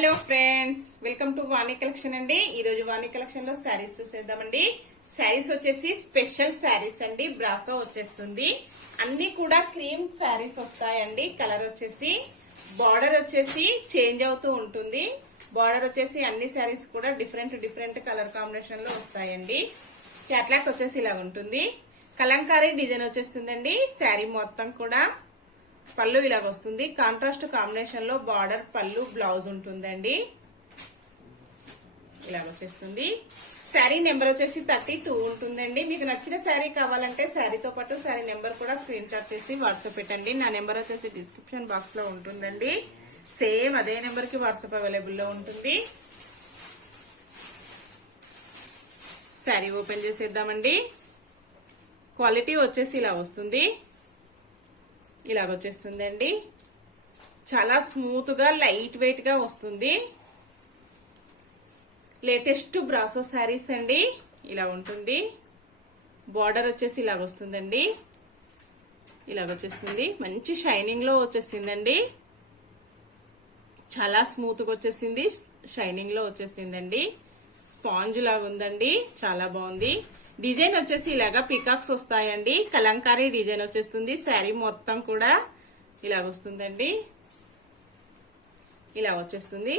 Hello friends, welcome to Vani collection అండి. ఈ రోజు వాణి కలెక్షన్ లో శారీస్ చూసేద్దామండి. శారీస్ వచ్చేసి స్పెషల్ శారీస్ అండి. బ్రాసో వచ్చేస్తుంది. అన్ని కూడా క్రీమ్ శారీస్ వస్తాయండి. కలర్ వచ్చేసి బార్డర్ వచ్చేసి చేంజ్ అవుతూ ఉంటుంది. బార్డర్ వచ్చేసి అన్ని శారీస్ కూడా డిఫరెంట్ కలర్ కాంబినేషన్ లో వస్తాయండి. క్యాట్లాక్ వచ్చేసి ఇలా ఉంటుంది. కలంకారీ డిజైన్ వచ్చేస్తుందండి. శారీ మొత్తం కూడా పళ్ళు ఇలాగ వస్తుంది. కాంట్రాస్ట్ కాంబినేషన్ లో బార్డర్, పళ్ళు, బ్లౌజ్ ఉంటుందండి. ఇలాగ వచ్చేస్తుంది. శారీ నెంబర్ వచ్చేసి 32 ఉంటుందండి. మీకు నచ్చిన శారీ కావాలంటే శారీతో పాటు శారీ నెంబర్ కూడా స్క్రీన్ షాట్ చేసి వాట్సాప్ పెట్టండి. నా నెంబర్ వచ్చేసి డిస్క్రిప్షన్ బాక్స్ లో ఉంటుందండి. సేమ్ అదే నెంబర్ కి వాట్సాప్ అవైలబుల్ లో ఉంటుంది. శారీ ఓపెన్ చేసేద్దామండి. క్వాలిటీ వచ్చేసి ఇలా వస్తుంది. ఇలాగొచ్చేస్తుందండి. చాలా స్మూత్ గా లైట్ వెయిట్ గా వస్తుంది. లేటెస్ట్ బ్రాసో శారీస్ అండి. ఇలా ఉంటుంది. బార్డర్ వచ్చేసి ఇలాగ వస్తుందండి. ఇలాగొచ్చేస్తుంది. మంచి షైనింగ్ లో వచ్చేసిందండి. చాలా స్మూత్ గా వచ్చేసింది. షైనింగ్ లో వచ్చేసిందండి. స్పాంజ్ లాగా ఉందండి. చాలా బాగుంది. డిజైన్ వచ్చేసి ఇలాగా పికాక్స్ వస్తాయండి. కలంకారీ డిజైన్ వచ్చేస్తుంది. శారీ మొత్తం కూడా ఇలాగ వస్తుందండి. ఇలా వచ్చేస్తుంది.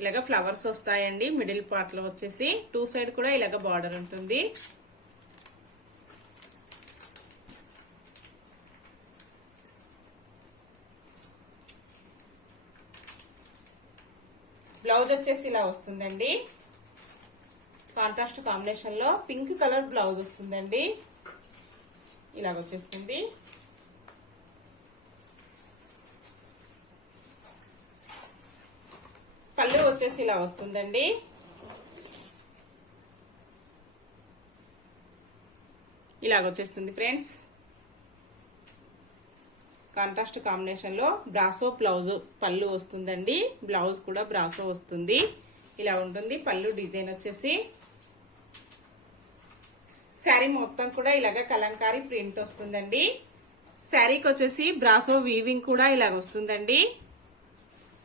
ఇలాగ ఫ్లవర్స్ వస్తాయండి. మిడిల్ పార్ట్ లో వచ్చేసి 2 సైడ్ కూడా ఇలాగ బార్డర్ ఉంటుంది. బ్లౌజ్ వచ్చేసి ఇలా వస్తుందండి. కాంట్రాస్ట్ కాంబినేషన్ లో పింక్ కలర్ బ్లౌజ్ వస్తుందండి. ఇలాగ వచ్చేస్తుంది. పళ్ళు వచ్చేసి ఇలా వస్తుందండి. ఇలాగ వచ్చేస్తుంది ఫ్రెండ్స్. కాంట్రాస్ట్ కాంబినేషన్ లో బ్రాసో బ్లౌజ్ పళ్ళు వస్తుందండి. బ్లౌజ్ కూడా బ్రాసో వస్తుంది. ఇలా ఉంటుంది. పళ్ళు డిజైన్ వచ్చేసి శారీ మొత్తం కూడా ఇలాగ కలంకారీ ప్రింట్ వస్తుందండి. శారీకి వచ్చేసి బ్రాసో వీవింగ్ కూడా ఇలాగ వస్తుందండి.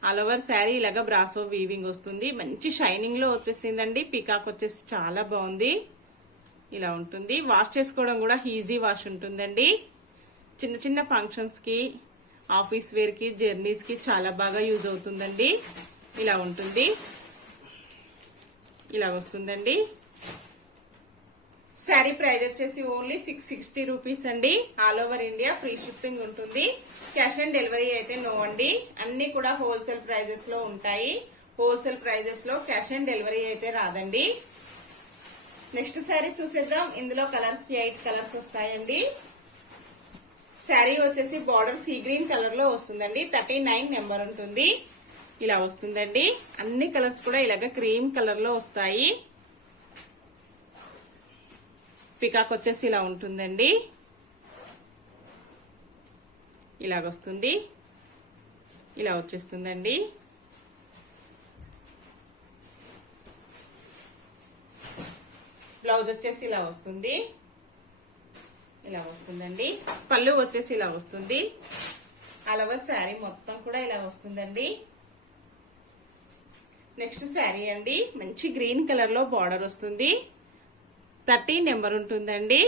ఆల్ ఓవర్ శారీ ఇలాగ బ్రాసో వీవింగ్ వస్తుంది. మంచి షైనింగ్ లో వచ్చేసిందండి. పికాక్ వచ్చేసి చాలా బాగుంది. ఇలా ఉంటుంది. వాష్ చేసుకోవడం కూడా ఈజీ వాష్ ఉంటుందండి. చిన్న ఫంక్షన్స్ కి, ఆఫీస్ వేర్ కి, జర్నీస్ కి చాలా బాగా యూజ్ అవుతుందండి. ఇలా ఉంటుంది. ఇలా వస్తుందండి. శారీ ప్రైస్ వచ్చేసి ఓన్లీ 660 రూపీస్ అండి. All over India free shipping ఉంటుంది. క్యాష్ ఆన్ డెలివరీ అయితే నో అండి. అన్ని కూడా హోల్సేల్ ప్రైజెస్ లో ఉంటాయి. హోల్సేల్ ప్రైజెస్ లో క్యాష్ ఆన్ డెలివరీ అయితే రాదండి. నెక్స్ట్ శారీ చూసేద్దాం. ఇందులో కలర్స్ 8 కలర్స్ వస్తాయండి. శారీ వచ్చేసి బార్డర్ సీ గ్రీన్ కలర్ లో వస్తుందండి. 39 నెంబర్ ఉంటుంది. ఇలా వస్తుందండి. అన్ని కలర్స్ కూడా ఇలాగ క్రీమ్ కలర్ లో వస్తాయి. పికాక్ వచ్చేసి ఇలా ఉంటుందండి. ఇలాగ వస్తుంది. ఇలా వచ్చేస్తుందండి. బ్లౌజ్ వచ్చేసి ఇలా వస్తుంది. ఇలా వస్తుందండి. పళ్ళు వచ్చేసి ఇలా వస్తుంది. ఆల్ ఓవర్ శారీ మొత్తం కూడా ఇలా వస్తుందండి. నెక్స్ట్ శారీ అండి. మంచి గ్రీన్ కలర్ లో బార్డర్ వస్తుంది. 30 నెంబర్ ఉంటుందండి.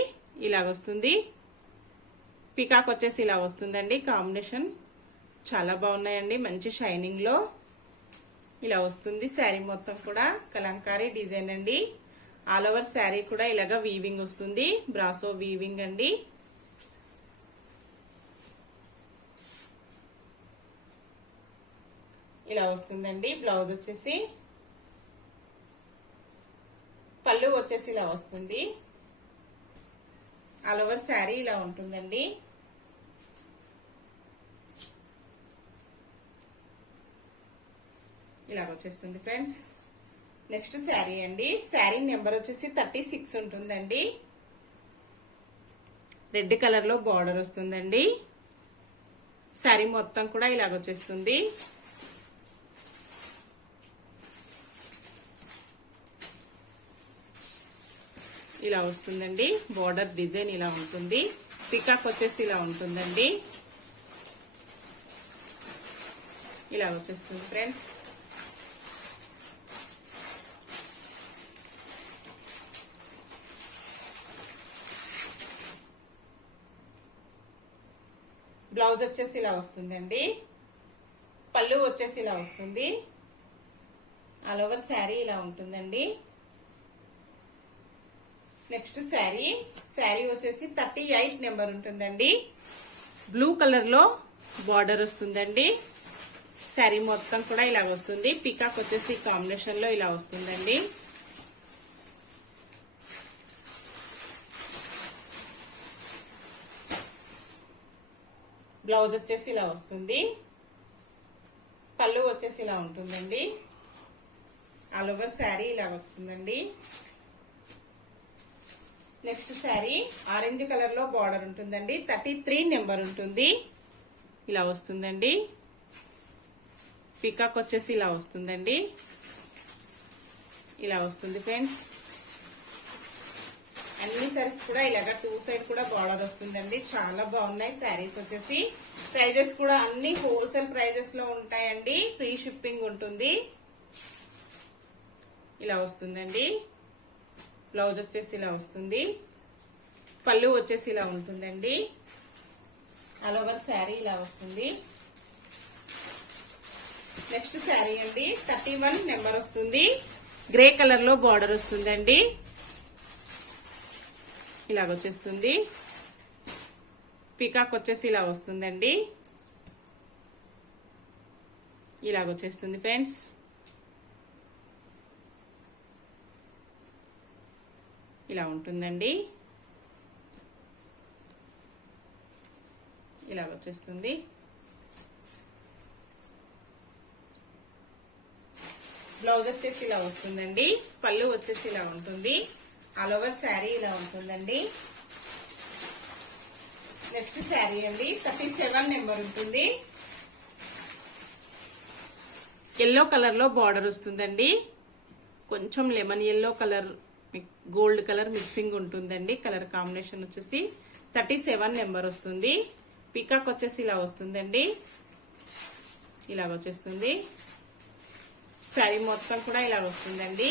ఇలాగ వస్తుంది. పికాక్ వచ్చేసి ఇలా వస్తుందండి. కాంబినేషన్ చాలా బాగున్నాయండి. మంచి షైనింగ్ లో ఇలా వస్తుంది. శారీ మొత్తం కూడా కలంకారీ డిజైన్ అండి. ఆల్ ఓవర్ శారీ కూడా ఇలాగ వీవింగ్ వస్తుంది. బ్రాసో వీవింగ్ అండి. ఇలా వస్తుందండి. బ్లౌజ్ వచ్చేసి, పళ్ళు వచ్చేసి ఇలా వస్తుంది. ఆల్ ఓవర్ శారీ ఇలా ఉంటుందండి. ఇలా వచ్చేస్తుంది ఫ్రెండ్స్. నెక్స్ట్ శారీ అండి. శారీ నెంబర్ వచ్చేసి 36 ఉంటుందండి. రెడ్ కలర్ లో బార్డర్ వస్తుందండి. శారీ మొత్తం కూడా ఇలాగ వచ్చేస్తుంది. ఇలా వస్తుందండి. బార్డర్ డిజైన్ ఇలా ఉంటుంది. పికాక్ వచ్చేసి ఇలా ఉంటుందండి. ఇలా వచ్చేస్తుంది ఫ్రెండ్స్. బ్లౌజ్ వచ్చేసి ఇలా వస్తుందండి. పళ్ళు వచ్చేసి ఇలా వస్తుంది. ఆల్ ఓవర్ శారీ ఇలా ఉంటుందండి. నెక్స్ట్ శారీ వచ్చేసి 38 నెంబర్ ఉంటుందండి. బ్లూ కలర్ లో బార్డర్ వస్తుందండి. శారీ మొత్తం కూడా ఇలా వస్తుంది. పికాక్ వచ్చేసి కాంబినేషన్ లో ఇలా వస్తుందండి. బ్లౌజ్ వచ్చేసి ఇలా వస్తుంది. పళ్ళు వచ్చేసి ఇలా ఉంటుందండి. ఆల్ ఓవర్ శారీ ఇలా వస్తుందండి. నెక్స్ట్ శారీ ఆరెంజ్ కలర్ లో బార్డర్ ఉంటుందండి. 33 నెంబర్ ఉంటుంది. ఇలా వస్తుందండి. పికాక్ వచ్చేసి ఇలా వస్తుందండి. ఇలా వస్తుంది ఫ్రెండ్స్. అన్ని సారీస్ కూడా ఇలాగా 2 సైడ్ కూడా బార్డర్ వస్తుందండి. చాలా బాగున్నాయి శారీస్ వచ్చేసి. ప్రైజెస్ కూడా అన్ని హోల్సేల్ ప్రైజెస్ లో ఉంటాయండి. ఫ్రీ షిప్పింగ్ ఉంటుంది. ఇలా వస్తుందండి. బ్లౌజ్ వచ్చేసి ఇలా వస్తుంది. పళ్ళు వచ్చేసి ఇలా ఉంటుందండి. ఆల్ ఓవర్ శారీ ఇలా వస్తుంది. నెక్స్ట్ శారీ అండి 31 నెంబర్ వస్తుంది. గ్రే కలర్ లో బార్డర్ వస్తుందండి. ఇలాగొచ్చేస్తుంది. పికాక్ వచ్చేసి ఇలా వస్తుందండి. ఇలాగొచ్చేస్తుంది ఫ్రెండ్స్. ఇలా ఉంటుందండి. ఇలా వచ్చేస్తుంది. బ్లౌజ్ వచ్చేసి ఇలా వస్తుందండి. పళ్ళు వచ్చేసి ఇలా ఉంటుంది. ఆల్ ఓవర్ శారీ ఇలా ఉంటుందండి. నెక్స్ట్ శారీ అండి 37 నెంబర్ ఉంటుంది. ఎల్లో కలర్ లో బార్డర్ వస్తుందండి. కొంచెం lemon yellow colour gold colour mixing ఉంటుందండి. కలర్ కాంబినేషన్ వచ్చేసి 37 నెంబర్ వస్తుంది. పికాక్ వచ్చేసి ఇలా వస్తుందండి. ఇలాగ వచ్చేస్తుంది. శారీ మొత్తం కూడా ఇలా వస్తుందండి.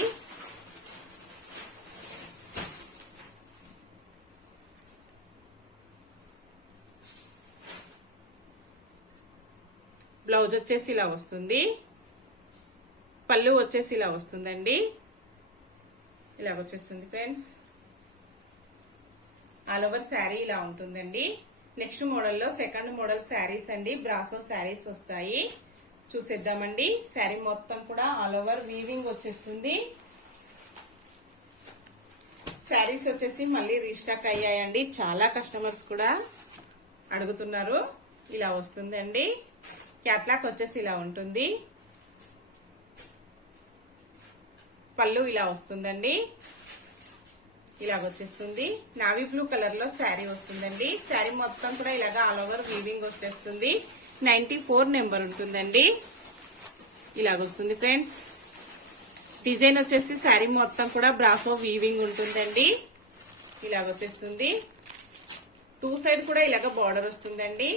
బ్లౌజ్ వచ్చేసి ఇలా వస్తుంది. పళ్ళు వచ్చేసి ఇలా వస్తుందండి. ఇలా వచ్చేస్తుంది ఫ్రెండ్స్. ఆల్ ఓవర్ శారీ ఇలా ఉంటుందండి. నెక్స్ట్ మోడల్లో సెకండ్ మోడల్ శారీస్ అండి. బ్రాసో శారీస్ వస్తాయి. చూసేద్దామండి. శారీ మొత్తం కూడా ఆల్ ఓవర్ వీవింగ్ వచ్చేస్తుంది. శారీస్ వచ్చేసి మళ్ళీ రీస్టాక్ అయ్యాయండి. చాలా కస్టమర్స్ కూడా అడుగుతున్నారు. ఇలా వస్తుందండి. క్యాట్లాగ్ వచ్చేసి ఇలా ఉంటుంది. పళ్ళు ఇలా వస్తుందండి. ఇలా వచ్చేస్తుంది. నావీ బ్లూ కలర్ లో శారీ వస్తుందండి. శారీ మొత్తం కూడా ఇలాగా ఆల్ ఓవర్ వీవింగ్ వచ్చేస్తుంది. 94 నెంబర్ ఉంటుందండి. ఇలాగొస్తుంది ఫ్రెండ్స్. డిజైన్ వచ్చేసి శారీ మొత్తం కూడా బ్రాసో వీవింగ్ ఉంటుందండి. ఇలాగొచ్చేస్తుంది. 2 సైడ్ కూడా ఇలాగ బార్డర్ వస్తుందండి.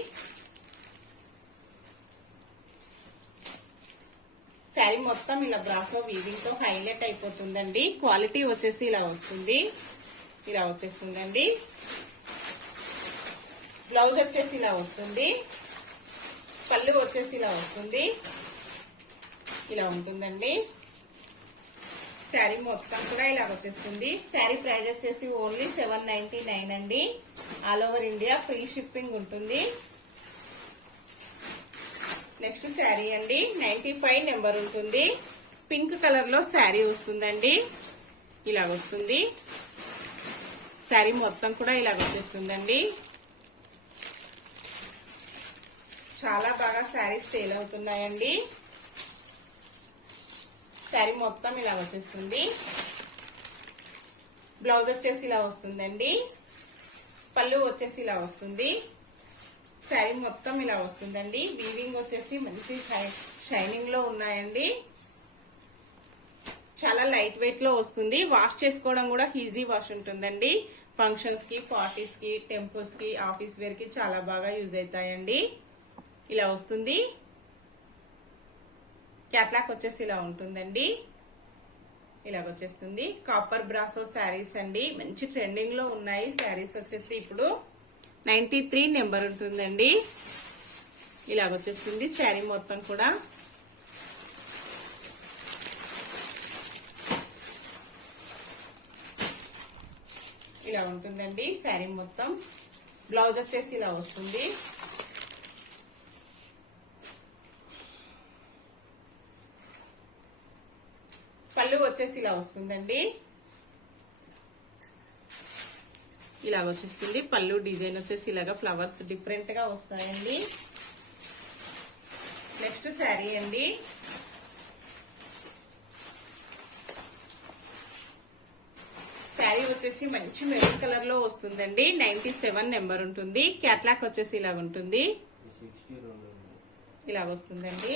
శారీ మొత్తం ఇలా బ్రాసో వీవింగ్ తో హైలైట్ అయిపోతుందండి. క్వాలిటీ వచ్చేసి ఇలా వస్తుంది. ఇలా వచ్చేస్తుందండి. బ్లౌజ్ వచ్చేసి ఇలా వస్తుంది. పళ్ళు వచ్చేసి ఇలా వస్తుంది. ఇలా ఉంటుందండి. శారీ మొత్తం కూడా ఇలా వచ్చేస్తుంది. శారీ ప్రైస్ వచ్చేసి ఓన్లీ 799 అండి. All over India free shipping ఉంటుంది. నెక్స్ట్ శారీ అండి 95 నెంబర్ ఉంటుంది. పింక్ కలర్ లో శారీ వస్తుందండి. ఇలా వస్తుంది. శారీ మొత్తం కూడా ఇలా వచ్చేస్తుందండి. చాలా బాగా శారీస్ సేల్ అవుతున్నాయండి. శారీ మొత్తం ఇలా వచ్చేస్తుంది. బ్లౌజ్ వచ్చేసి ఇలా వస్తుందండి. పళ్ళు వచ్చేసి ఇలా వస్తుంది. శారీ మొత్తం ఇలా వస్తుందండి. వీవింగ్ వచ్చేసి మంచి షైనింగ్ లో ఉన్నాయండి. చాలా లైట్ వెయిట్ లో వస్తుంది. వాష్ చేసుకోవడం కూడా ఈజీ వాష్ ఉంటుందండి. ఫంక్షన్స్ కి, పార్టీస్ కి, టెంపుల్స్ కి, ఆఫీస్ వేర్ కి చాలా బాగా యూజ్ అవుతాయండి. ఇలా వస్తుంది. క్యాట్లాగ్ వచ్చేసి ఇలా ఉంటుందండి. ఇలాగొచ్చేస్తుంది. కాపర్ బ్రాసో శారీస్ అండి. మంచి ట్రెండింగ్ లో ఉన్నాయి శారీస్ వచ్చేసి. ఇప్పుడు 93 నెంబర్ ఉంటుందండి. ఇలాగొచ్చేస్తుంది శారీ మొత్తం కూడా. ఇలా ఉంటుందండి శారీ మొత్తం. బ్లౌజ్ వచ్చేసి ఇలా వస్తుంది. పళ్ళు వచ్చేసి ఇలా వస్తుందండి. ఇలాగ వచ్చేస్తుంది పళ్ళు. డిజైన్ వచ్చేసి ఇలాగా ఫ్లవర్స్ డిఫరెంట్ గా వస్తాయండి. నెక్స్ట్ శారీ అండి. శారీ వచ్చేసి మంచి మెరూన్ కలర్ లో వస్తుందండి. 97 నెంబర్ ఉంటుంది. క్యాట్లాక్ వచ్చేసి ఇలా ఉంటుంది. ఇలాగ వస్తుందండి.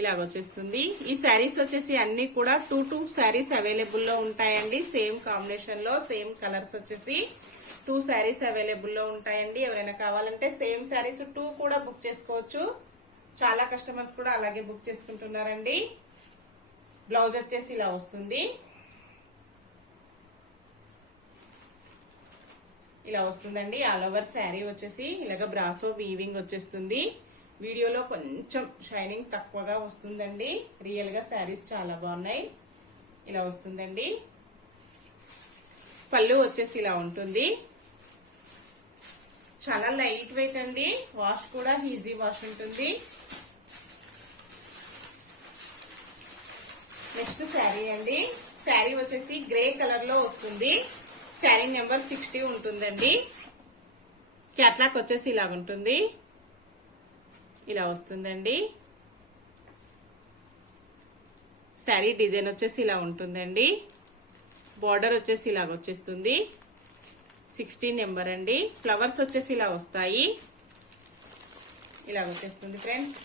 ఇలాగ వచ్చేస్తుంది. ఈ శారీస్ వచ్చేసి అన్ని కూడా 2 శారీస్ అవైలబుల్ లో ఉంటాయండి. సేమ్ కాంబినేషన్ లో సేమ్ కలర్స్ వచ్చేసి 2 శారీస్ అవైలబుల్ లో ఉంటాయండి. ఎవరైనా కావాలంటే సేమ్ శారీస్ 2 కూడా బుక్ చేసుకోవచ్చు. చాలా కస్టమర్స్ కూడా అలాగే బుక్ చేసుకుంటున్నారండి. బ్లౌజ్ వచ్చేసి ఇలా వస్తుంది. ఇలా వస్తుందండి. ఆల్ ఓవర్ శారీ వచ్చేసి ఇలాగ బ్రాసో వీవింగ్ వచ్చేస్తుంది. వీడియోలో కొంచెం షైనింగ్ తక్కువగా వస్తుందండి. రియల్ గా శారీస్ చాలా బాగున్నాయి. ఇలా వస్తుందండి. పళ్ళు వచ్చేసి ఇలా ఉంటుంది. చాలా లైట్ వెయిట్ అండి. వాష్ కూడా ఈజీ వాష్ ఉంటుంది. నెక్స్ట్ శారీ అండి. శారీ వచ్చేసి గ్రే కలర్ లో వస్తుంది. శారీ నెంబర్ 60 ఉంటుందండి. క్యాట్లాక్ వచ్చేసి ఇలా ఉంటుంది. ఇలా వస్తుందండి. శారీ డిజైన్ వచ్చేసి ఇలా ఉంటుందండి. బార్డర్ వచ్చేసి ఇలాగ వచ్చేస్తుంది. 60 నెంబర్ అండి. ఫ్లవర్స్ వచ్చేసి ఇలా వస్తాయి. ఇలా వచ్చేస్తుంది ఫ్రెండ్స్.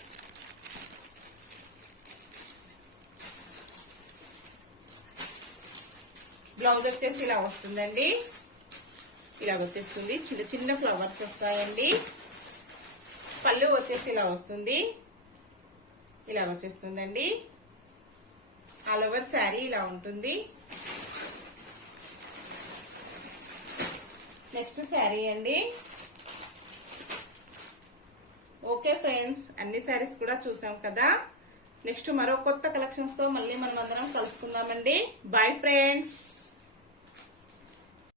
బ్లౌజ్ వచ్చేసి ఇలా వస్తుందండి. ఇలా వచ్చేస్తుంది. చిన్న చిన్న ఫ్లవర్స్ వస్తాయండి. పళ్ళు వచ్చేసి ఇలా వస్తుంది. ఇలా వచ్చేస్తుందండి. ఆల్ ఓవర్ శారీ ఇలా ఉంటుంది. నెక్స్ట్ శారీ అండి. ఓకే ఫ్రెండ్స్, అన్ని శారీస్ కూడా చూసాం కదా. నెక్స్ట్ మరో కొత్త కలెక్షన్స్ తో మళ్ళీ మనం అందరం కలుసుకుందామండి. Bye friends.